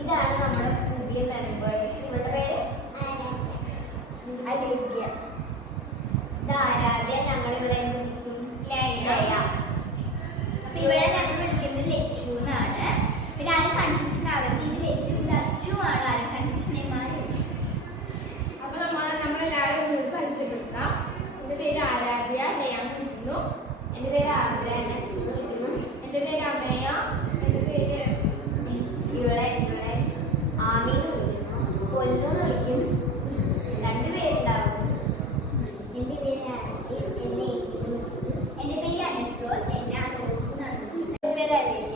ഇതാണ് നമ്മുടെ പുതിയ മെമ്പേഴ്സ്. ഇവരുടെ പേര് അലേഖ്യ. ഇത് ആരാധ്യ. ഞങ്ങൾ ഇവിടെ വിളിക്കും ലയ. അപ്പൊ ഇവിടെ ഞങ്ങൾ വിളിക്കുന്നത് ലച്ചു എന്നാണ്. പിന്നെ ആരും കൺഫ്യൂഷൻ ആകരുത്, ഇത് ലച്ചു ലച്ചു ആണ്. ആരും കൺഫ്യൂഷൻ മാറി. അപ്പൊ നമ്മളെല്ലാവരും പരിചയപ്പെടുത്താം. എന്റെ പേര് ആരാധ്യ, ലയ വിളിക്കുന്നു. എന്റെ പേര് ആർദ്ര. എന്റെ പേര് അമയ. എന്റെ പേര് ഇവിടെ ആമി വിളിക്കുന്നു, കൊല്ലു വിളിക്കുന്നു. രണ്ടുപേരുണ്ടാവും. എന്റെ പേര് ആരതി. എന്റെ പേര് അനിക്രോസ്. എന്റെ ആ റോസ് നടന്നു. എന്റെ പേര്